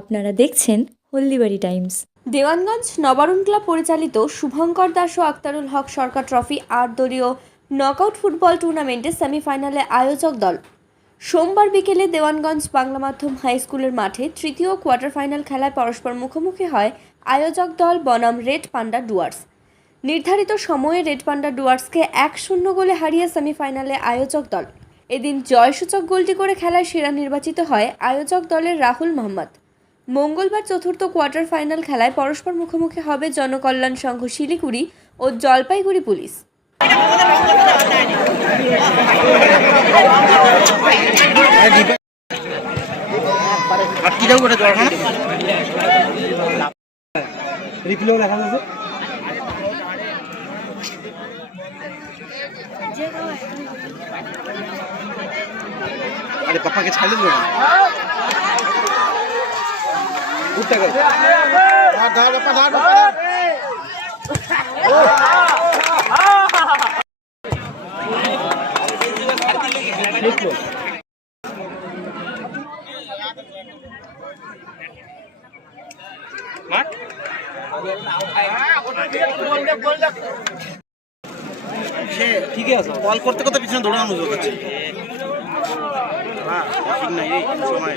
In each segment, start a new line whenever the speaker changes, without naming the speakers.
আপনারা দেখছেন Haldibari times.
Dewanganj Nabarun club পরিচালিত শুভঙ্কর দাস ও আক্তারুল হক সরকার ট্রফি আট দলীয় নকআউট ফুটবল টুর্নামেন্টের সেমিফাইনালে আয়োজক দল। সোমবার বিকেলে দেওয়ানগঞ্জ বাংলা মাধ্যম হাই স্কুলের মাঠে তৃতীয় কোয়ার্টার ফাইনাল খেলায় পরস্পর মুখোমুখি হয় আয়োজক দল বনাম রেড পান্ডা ডুয়ার্স। নির্ধারিত সময়ে রেড পান্ডা ডুয়ার্সকে এক শূন্য গোলে হারিয়ে সেমিফাইনালে আয়োজক দল। এদিন জয়সূচক গোলটি করে খেলায় সেরা নির্বাচিত হয় আয়োজক দলের রাহুল মোহাম্মদ মঙ্গলবার চতুর্থ কোয়ার্টার ফাইনাল খেলায় পরস্পর মুখোমুখি হবে জনকল্যাণ সংঘ শিলিগুড়ি ও জলপাইগুড়ি পুলিশ।
আরে পাপাকে ছাড়লে সে ঠিকই আছে। কল করতে করতে পিছনে দৌড়ানো আছে হ্যাঁ ঠিক নাই সময়।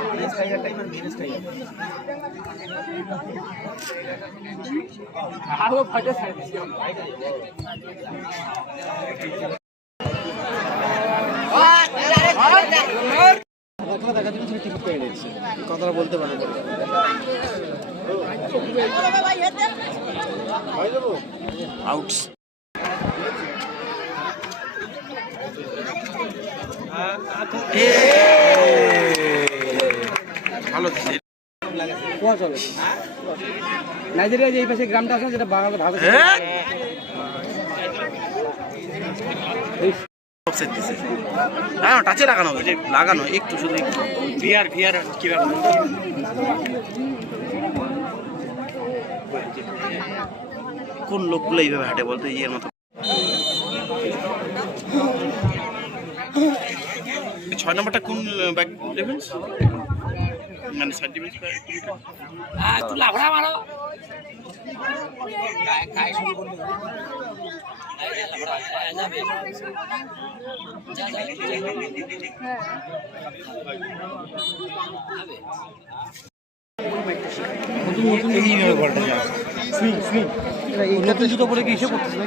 হেট, মার দি। গোল! এই বলটা কামার। Three. কি রে, ওপেন ছাড়লো কেন কথাটা বলতে পারো আউটস ভালো
কোয়া চলে নাইজেরিয়া যে এই পাশে গ্রামটা আছে যেটা বাংলা ভাবে
হ্যাঁ। দিছে। হ্যাঁ টাচে লাগানো হয়েছে লাগানো একটু শুধু একটু। ভিআর ভিআর কীভাবে? কোন লোকগুলো এইভাবে হাঁটে বলতো ইয়ের মতো? ছয় নম্বরটা কোন ব্যাক ডিফেন্স মানে যায়
নতুন জুতো পরে কি এসে করতেছে